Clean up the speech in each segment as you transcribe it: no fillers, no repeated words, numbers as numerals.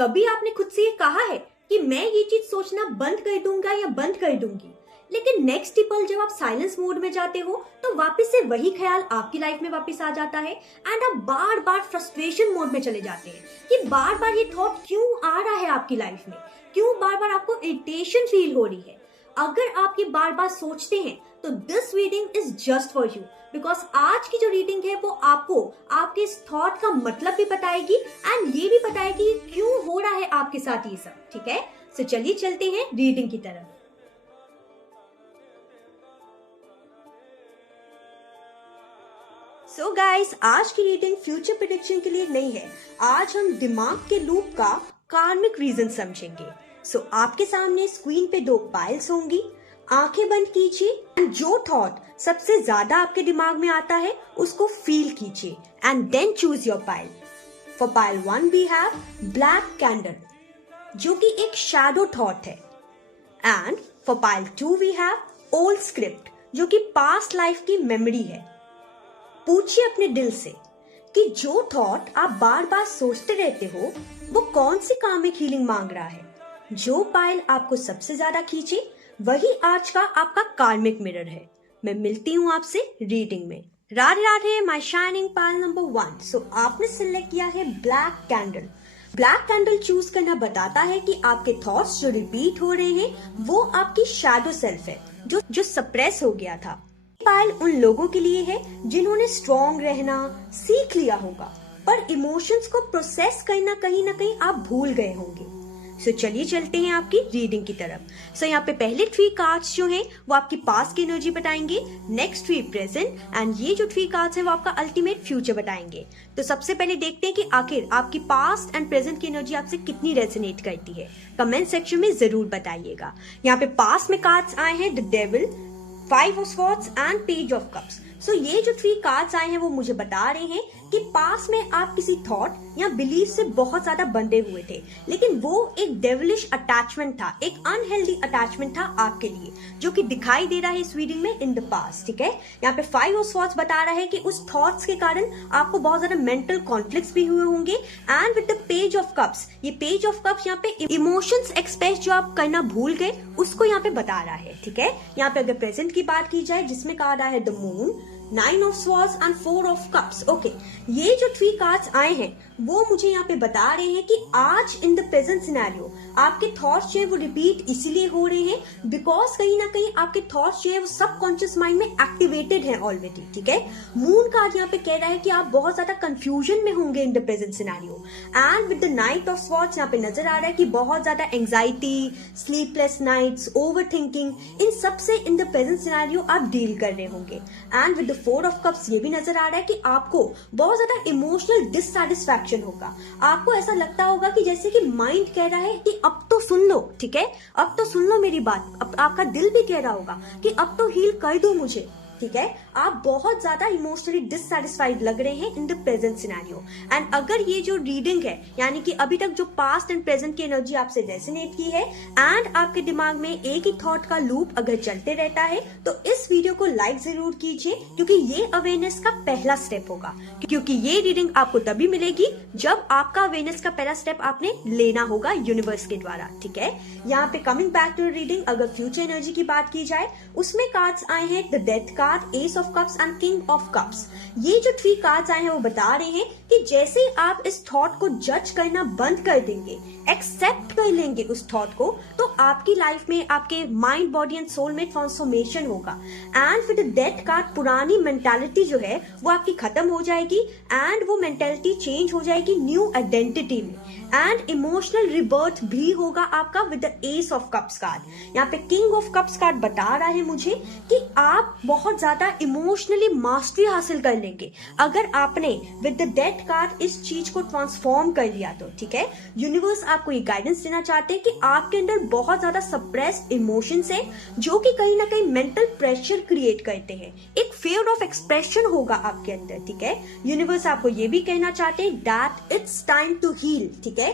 कभी आपने खुद से ये कहा है कि मैं ये चीज सोचना बंद कर दूंगा या बंद कर दूंगी, लेकिन नेक्स्ट ही पल जब आप साइलेंस मोड में जाते हो तो वापस से वही ख्याल आपकी लाइफ में वापस आ जाता है एंड आप बार बार फ्रस्ट्रेशन मोड में चले जाते हैं कि बार बार ये थॉट क्यों आ रहा है आपकी लाइफ में, क्यों बार बार आपको इरिटेशन फील हो रही है। अगर आप ये बार बार सोचते हैं तो this reading is just for you, because आज की जो रीडिंग है वो आपको आपके इस थॉट का मतलब भी बताएगी एंड ये भी बताएगी क्यों हो रहा है आपके साथ ये सब। ठीक है, तो चलिए चलते हैं रीडिंग की तरफ। सो गाइस, आज की रीडिंग फ्यूचर प्रेडिक्शन के लिए नहीं है। आज हम दिमाग के लूप का कार्मिक रीजन समझेंगे। सो आपके सामने स्क्रीन पे 2 पाइल्स होंगी, आंखें बंद कीजिए। जो थॉट सबसे ज्यादा आपके दिमाग में आता है उसको फील कीजिए and then choose your pile. For pile 1 we have black candle, जो कि एक शैडो थॉट है। And for pile 2 we have old script, जो कि पास्ट लाइफ की मेमोरी है। पूछिए अपने दिल से कि जो थॉट आप बार बार सोचते रहते हो वो कौन सी कामिक हीलिंग मांग रहा है। जो पाइल आपको सबसे ज्यादा खींचे वही आज का आपका कार्मिक मिरर है। मैं मिलती हूँ आपसे रीडिंग में। Radhe Radhe my shining pile number 1। सो आपने सिलेक्ट किया है black candle. Black candle choose करना बताता है कि आपके थॉट्स जो रिपीट हो रहे हैं वो आपकी शैडो सेल्फ है जो सप्रेस हो गया था। पाइल उन लोगों के लिए है जिन्होंने स्ट्रॉन्ग रहना सीख लिया होगा, पर इमोशंस को प्रोसेस करना कहीं ना कहीं आप भूल गए होंगे। सो चलिए चलते हैं आपकी रीडिंग की तरफ। सो यहाँ पे पहले 3 कार्ड्स जो हैं वो आपकी पास्ट की एनर्जी बताएंगे, नेक्स्ट 3 प्रेजेंट एंड ये जो 3 कार्ड्स हैं वो आपका अल्टीमेट फ्यूचर बताएंगे। तो सबसे पहले देखते हैं कि आखिर आपकी पास्ट एंड प्रेजेंट की एनर्जी आपसे कितनी रेजोनेट करती है। कमेंट सेक्शन में जरूर बताइएगा। यहाँ पे पास्ट में कार्ड्स आए हैं the devil, 5 of swords and page of cups. So ये जो 3 कार्ड्स आए हैं वो मुझे बता रहे हैं कि पास में आप किसी थॉट या बिलीफ से बहुत ज्यादा बंधे हुए थे, लेकिन वो एक डेविलिश अटैचमेंट था, एक अनहेल्दी अटैचमेंट था आपके लिए, जो कि दिखाई दे रहा है इस रीडिंग में इन द पास्ट। ठीक है, यहाँ पे 5 ऑफ स्वॉर्ड्स बता रहा है कि उस थॉट्स के कारण आपको बहुत ज्यादा मेंटल कॉन्फ्लिक्ट्स भी हुए होंगे। And with the page of cups, ये पेज ऑफ कप्स यहाँ पे इमोशंस एक्सप्रेस जो आप करना भूल गए उसको यहाँ पे बता रहा है। ठीक है, यहाँ पे अगर प्रेजेंट की बात की जाए जिसमें कार्ड आया है the moon, 9 of swords and 4 of cups. Okay, ये जो 3 कार्ड्स आए हैं वो मुझे यहाँ पे बता रहे हैं कि आज इन द प्रेजेंट सिनेरियो आपके थॉट्स जो है वो रिपीट इसीलिए हो रहे हैं बिकॉज कहीं ना कहीं आपके थॉट्स जो है वो सबकॉन्शियस माइंड में एक्टिवेटेड हैं ऑलरेडी। ठीक है, मून कार्ड यहाँ पे कह रहा है कि आप बहुत ज्यादा कंफ्यूजन में होंगे in the present scenario. And with the knight of swords यहाँ पे नजर आ रहा है कि बहुत ज्यादा anxiety, sleepless nights, over thinking, इन सब से इन द प्रेजेंट सिनेरियो आप डील कर रहे होंगे। And with the 4 of cups ये भी नजर आ रहा है कि आपको बहुत ज्यादा इमोशनल डिससैटिस्फैक्शन होगा। आपको ऐसा लगता होगा कि जैसे कि माइंड कह रहा है कि अब तो सुन लो। ठीक है, अब तो सुन लो मेरी बात। अब आपका दिल भी कह रहा होगा कि अब तो हील कर दो मुझे। ठीक है, आप बहुत ज्यादा इमोशनली डिससैटिस्फाइड लग रहे हैं इन द प्रेजेंट सिनेरियो। एंड अगर ये जो रीडिंग है यानी कि अभी तक जो पास्ट एंड प्रेजेंट की एनर्जी आपसे रेजोनेट की है एंड आपके दिमाग में एक ही थॉट का लूप अगर चलते रहता है तो इस वीडियो को लाइक जरूर कीजिए, क्योंकि ये अवेयरनेस का पहला स्टेप होगा। क्योंकि ये रीडिंग आपको तभी मिलेगी जब आपका अवेयरनेस का पहला स्टेप आपने लेना होगा यूनिवर्स के द्वारा। ठीक है, यहाँ पे कमिंग बैक टू रीडिंग, अगर फ्यूचर एनर्जी की बात की जाए उसमें कार्ड्स आए हैं the death card, S of cups and king of cups. ये जो 3 कार्ड्स आए हैं वो बता रहे हैं कि जैसे आप इस थॉट को जज करना बंद कर देंगे, एक्सेप्ट कर लेंगे उस थॉट को, तो आपकी लाइफ में आपके माइंड, बॉडी एंड सोल में ट्रांसफॉर्मेशन होगा। And with the death card, पुरानी मेंटालिटी जो है वो आपकी खत्म हो जाएगी एंड वो मेंटालिटी चेंज हो जाएगी न्यू आइडेंटिटी में। एंड इमोशनल रिबर्थ भी होगा आपका with the S of cups card. यहाँ पे किंग ऑफ कप्स कार्ड बता रहा है मुझे कि आप बहुत ज्यादा इमोशनली मास्टरी हासिल कर लेंगे अगर आपने विद द डेथ कार्ड इस चीज को ट्रांसफॉर्म कर लिया तो। ठीक है, यूनिवर्स आपको ये गाइडेंस देना चाहते हैं कि आपके अंदर बहुत ज्यादा सप्रेस्ड इमोशंस है जो कि कहीं ना कहीं मेंटल प्रेशर क्रिएट करते हैं, एक फियर ऑफ एक्सप्रेशन होगा आपके अंदर। ठीक है, यूनिवर्स आपको ये भी कहना चाहते हैं that it's time to heal. ठीक है,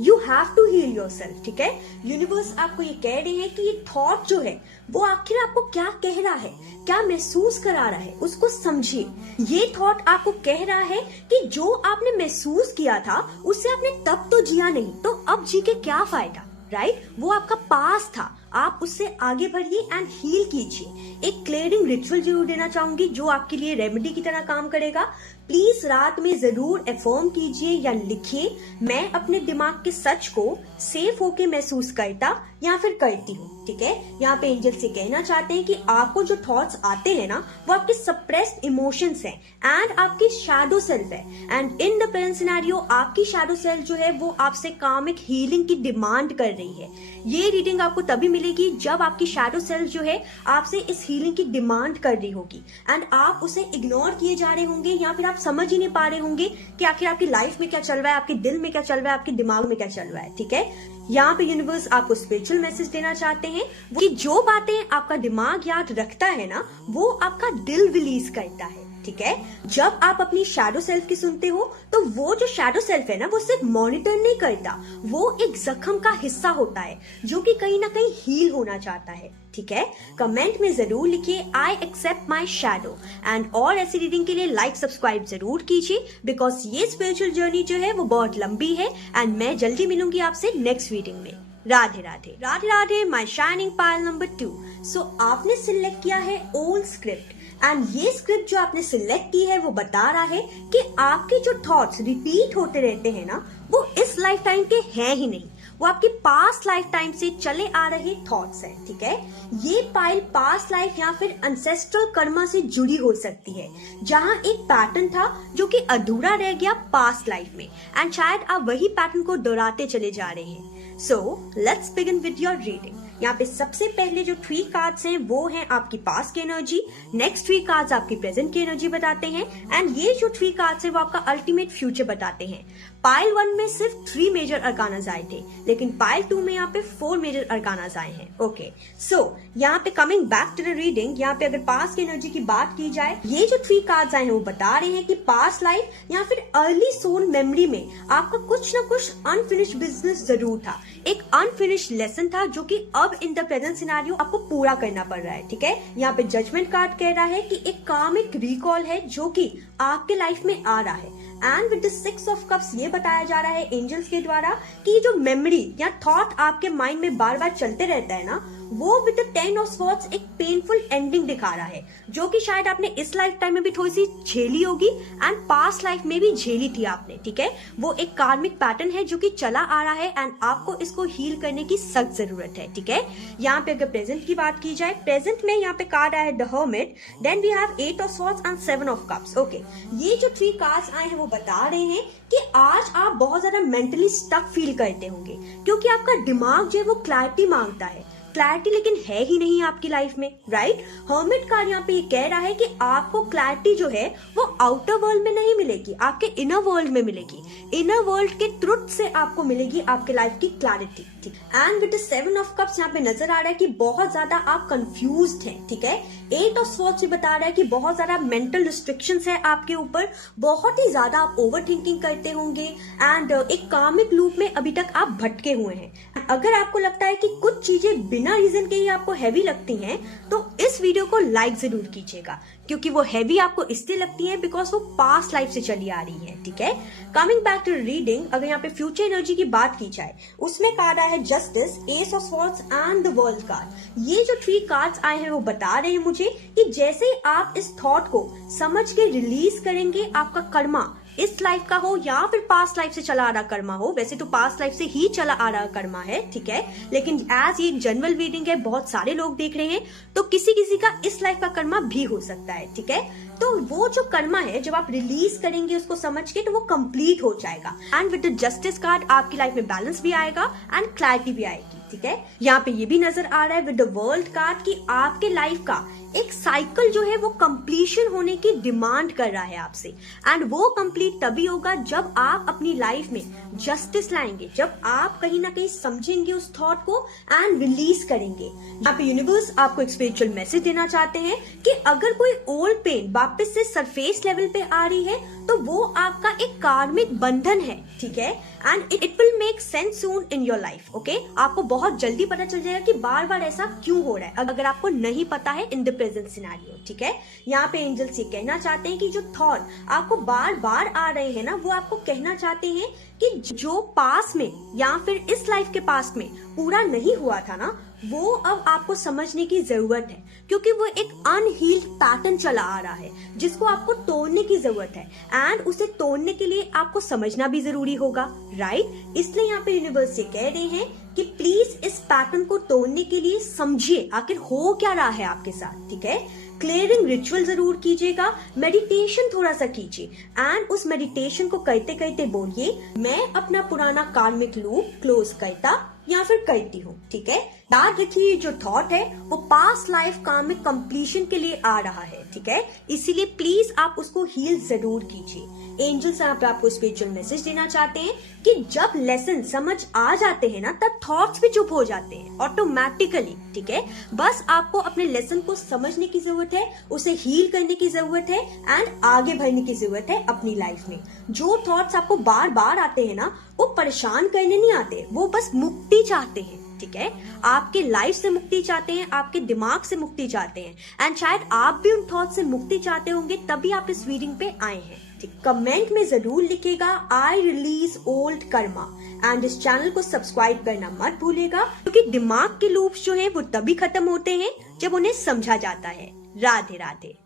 you have to heal yourself, ठीक है। यूनिवर्स आपको ये कह रहे हैं कि ये थॉट जो है वो आखिर आपको क्या कह रहा है, क्या महसूस करा रहा है, उसको समझिए। ये थॉट आपको कह रहा है कि जो आपने महसूस किया था उससे आपने तब तो जिया नहीं, तो अब जी के क्या फायदा, राइट। वो आपका पास था, आप उससे आगे बढ़िए एंड हील कीजिए। एक क्लियरिंग रिचुअल जरूर देना चाहूंगी जो आपके लिए रेमेडी की तरह काम करेगा। प्लीज रात में जरूर अफर्म कीजिए या लिखिए, मैं अपने दिमाग के सच को सेफ होके महसूस करता या फिर करती हूँ, ठीक है। यहाँ पे एंजल से कहना चाहते हैं कि आपको जो थॉट्स आते हैं ना वो आपके सप्रेस्ड इमोशंस हैं एंड आपकी शैडो सेल्फ है, and in the present scenario आपकी शैडो सेल्फ जो है वो आपसे कामिक हीलिंग की डिमांड कर रही है। ये रीडिंग आपको तभी मिलेगी जब आपकी शैडो सेल्फ जो है आपसे इस हीलिंग की डिमांड कर रही होगी एंड आप उसे इग्नोर किए जा रहे होंगे या फिर आप समझ ही नहीं पा रहे होंगे कि आखिर आपकी लाइफ में क्या चल रहा है, आपके दिल में क्या चल रहा है, आपके दिमाग में क्या चल रहा है, ठीक है। यहाँ पे यूनिवर्स आपको स्पिरिचुअल मैसेज देना चाहते हैं कि जो बातें आपका दिमाग याद रखता है ना वो आपका दिल रिलीज करता है, ठीक है। जब आप अपनी शैडो सेल्फ की सुनते हो तो वो जो शैडो सेल्फ है ना वो सिर्फ मॉनिटर नहीं करता, वो एक जख्म का हिस्सा होता है जो कि कहीं ना कहीं हील होना चाहता है, ठीक है। कमेंट में जरूर लिखिए I accept my shadow, and और ऐसी रीडिंग के लिए लाइक सब्सक्राइब जरूर कीजिए बिकॉज ये स्पिरिचुअल जर्नी जो है वो बहुत लंबी है एंड मैं जल्दी मिलूंगी आपसे नेक्स्ट रीडिंग में। राधे राधे राधे राधे माई शाइनिंग पायल नंबर 2। सो आपने सिलेक्ट किया है ओल्ड स्क्रिप्ट एंड ये स्क्रिप्ट जो आपने सिलेक्ट की है वो बता रहा है कि आपके जो थॉट्स रिपीट होते रहते हैं ना वो इस लाइफ टाइम के हैं ही नहीं, वो आपकी पास्ट लाइफ टाइम से चले आ रहे थॉट्स हैं, ठीक है। ये पाइल पास्ट लाइफ या फिर एंसेस्ट्रल कर्मा से जुड़ी हो सकती है जहां एक पैटर्न था जो कि अधूरा रह गया पास्ट लाइफ में एंड शायद आप वही पैटर्न को दोहराते चले जा रहे हैं। So let's begin with your reading. यहाँ पे सबसे पहले जो 3 कार्ड्स हैं वो हैं आपकी पास्ट की एनर्जी, नेक्स्ट 3 कार्ड्स आपकी प्रेजेंट की एनर्जी बताते हैं एंड ये जो 3 कार्ड्स हैं वो आपका अल्टीमेट फ्यूचर बताते हैं। पाइल 1 में सिर्फ 3 मेजर अरकानाज आए थे लेकिन पाइल 2 में यहाँ पे 4 मेजर अरकानाज आए हैं, ओके। सो यहाँ पे coming back to the reading, यहाँ पे अगर पास्ट की एनर्जी की बात की जाए, ये जो 3 कार्ड्स आए हैं वो बता रहे हैं कि पास्ट लाइफ या फिर अर्ली सोल मेमोरी में आपका कुछ ना कुछ अनफिनिश्ड बिजनेस जरूर था, एक अनफिनिश्ड लेसन था जो कि अब इन द प्रेजेंट सिनेरियो आपको पूरा करना पड़ रहा है, ठीक है। यहाँ पे जजमेंट कार्ड कह रहा है कि एक कार्मिक रिकॉल है जो कि आपके लाइफ में आ रहा है and with the 6 of cups ये बताया जा रहा है एंजल्स के द्वारा कि जो मेमोरी या थॉट आपके माइंड में बार बार चलते रहता है ना वो विद द 10 ऑफ स्वॉर्ड्स एक पेनफुल एंडिंग दिखा रहा है जो कि शायद आपने इस लाइफ टाइम में भी थोड़ी सी झेली होगी एंड पास्ट लाइफ में भी झेली थी आपने, ठीक है। वो एक कार्मिक पैटर्न है जो कि चला आ रहा है एंड आपको इसको हील करने की सख्त जरूरत है, ठीक है। यहाँ पे अगर प्रेजेंट की बात की जाए, प्रेजेंट में यहाँ पे कार्ड आया है the hermit, then we have 8 of swords and 7 of cups, okay. ये जो 3 कार्ड्स आए हैं वो बता रहे हैं कि आज आप बहुत ज्यादा मेंटली स्टक फील करते होंगे क्योंकि आपका दिमाग जो है वो क्लैरिटी मांगता है, क्लैरिटी लेकिन है ही नहीं आपकी लाइफ में, राइट। हर्मिट कार्ड यहाँ पे ये कह रहा है कि आपको क्लैरिटी जो है वो आउटर वर्ल्ड में नहीं मिलेगी, आपके इनर वर्ल्ड में मिलेगी, इनर वर्ल्ड के ट्रुथ से आपको मिलेगी आपके लाइफ की क्लैरिटी, ठीक। And with the 7 of cups यहाँ पे नजर आ रहा है कि बहुत ज्यादा आप कंफ्यूज्ड हैं, ठीक है। 8 ऑफ स्वॉर्ड्स से बता रहा है कि बहुत ज्यादा मेंटल रिस्ट्रिक्शंस है आपके ऊपर, बहुत ही ज्यादा आप ओवर थिंकिंग करते होंगे एंड एक कार्मिक लूप में अभी तक आप भटके हुए हैं। अगर आपको लगता है कि कुछ चीजें बिना रीजन के ही आपको हैवी लगती हैं तो इस वीडियो को लाइक जरूर कीजिएगा क्योंकि वो हैवी आपको इसलिए लगती है बिकॉज वो पास्ट लाइफ से चली आ रही है, ठीक है। कमिंग बैक टू रीडिंग, अगर यहाँ पे फ्यूचर एनर्जी की बात की जाए उसमें कार्ड आया है justice, S of swords and the world card. ये जो 3 कार्ड्स आए हैं वो बता रहे हैं मुझे कि जैसे आप इस थॉट को समझ के रिलीज करेंगे, आपका कर्मा इस लाइफ का हो या फिर पास्ट लाइफ से चला आ रहा कर्मा हो, वैसे तो पास्ट लाइफ से ही चला आ रहा कर्मा है, ठीक है, लेकिन एज ये जनरल रीडिंग है, बहुत सारे लोग देख रहे हैं तो किसी किसी का इस लाइफ का कर्मा भी हो सकता है, ठीक है। तो वो जो कर्मा है जब आप रिलीज करेंगे उसको समझ के तो वो कंप्लीट हो जाएगा and with the justice card आपकी लाइफ में बैलेंस भी आएगा एंड क्लैरिटी भी आएगी, ठीक है। यहाँ पे ये भी नजर आ रहा है विद द वर्ल्ड कार्ड कि आपके लाइफ का एक साइकिल जो है वो कंप्लीशन होने की डिमांड कर रहा है आपसे एंड वो कंप्लीट तभी होगा जब आप अपनी लाइफ में जस्टिस लाएंगे, जब आप कहीं ना कहीं समझेंगे उस थॉट को एंड रिलीज करेंगे। यहाँ पे यूनिवर्स आपको एक स्पिरिचुअल मैसेज देना चाहते हैं कि अगर कोई ओल्ड पेन वापस से सरफेस लेवल पे आ रही है तो वो आपका एक कार्मिक बंधन है, ठीक है, and it will make sense soon in your life, okay. आपको बहुत जल्दी पता चल जाएगा कि बार बार ऐसा क्यों हो रहा है, अगर आपको नहीं पता है इन द प्रेजेंट सिनेरियो, ठीक है। यहाँ पे एंजल्स ये कहना चाहते हैं कि जो थॉट आपको बार बार आ रहे हैं ना, वो आपको कहना चाहते हैं कि जो पास में या फिर इस लाइफ के पास में पूरा नहीं हुआ था ना, वो अब आपको समझने की जरूरत है, क्योंकि वो एक अनहील्ड पैटर्न चला आ रहा है जिसको आपको तोड़ने की जरूरत है, एंड उसे तोड़ने के लिए आपको समझना भी जरूरी होगा, राइट। इसलिए यहाँ पे यूनिवर्स ये कह रहे हैं कि प्लीज इस पैटर्न को तोड़ने के लिए समझिए आखिर हो क्या रहा है आपके साथ, ठीक है। क्लियरिंग रिचुअल जरूर कीजिएगा, मेडिटेशन थोड़ा सा कीजिए, एंड उस मेडिटेशन को करते करते बोलिए, मैं अपना पुराना कार्मिक लूप क्लोज करता या फिर करती हूँ, ठीक है। याद रखिए जो थॉट है वो पास्ट लाइफ कार्मिक कंप्लीशन के लिए आ रहा है, ठीक है, इसीलिए प्लीज आप उसको हील जरूर कीजिए। एंजल्स यहाँ पे आपको स्पिरिचुअल मैसेज देना चाहते हैं कि जब लेसन समझ आ जाते हैं ना, तब थॉट्स भी चुप हो जाते हैं ऑटोमेटिकली, ठीक है। बस आपको अपने लेसन को समझने की जरूरत है, उसे हील करने की जरूरत है, एंड आगे बढ़ने की जरूरत है अपनी लाइफ में। जो थॉट्स आपको बार बार आते हैं ना, वो परेशान करने नहीं आते, वो बस मुक्ति चाहते हैं, ठीक है। आपके लाइफ से मुक्ति चाहते हैं, आपके दिमाग से मुक्ति चाहते हैं, एंड शायद आप भी उन थॉट से मुक्ति चाहते होंगे, तभी आप इस रीडिंग पे आए हैं, ठीक। कमेंट में जरूर लिखेगा I release old Karma, and इस चैनल को सब्सक्राइब करना मत भूलेगा, क्योंकि दिमाग के लूप्स जो है वो तभी खत्म होते हैं जब उन्हें समझा जाता है। राधे राधे।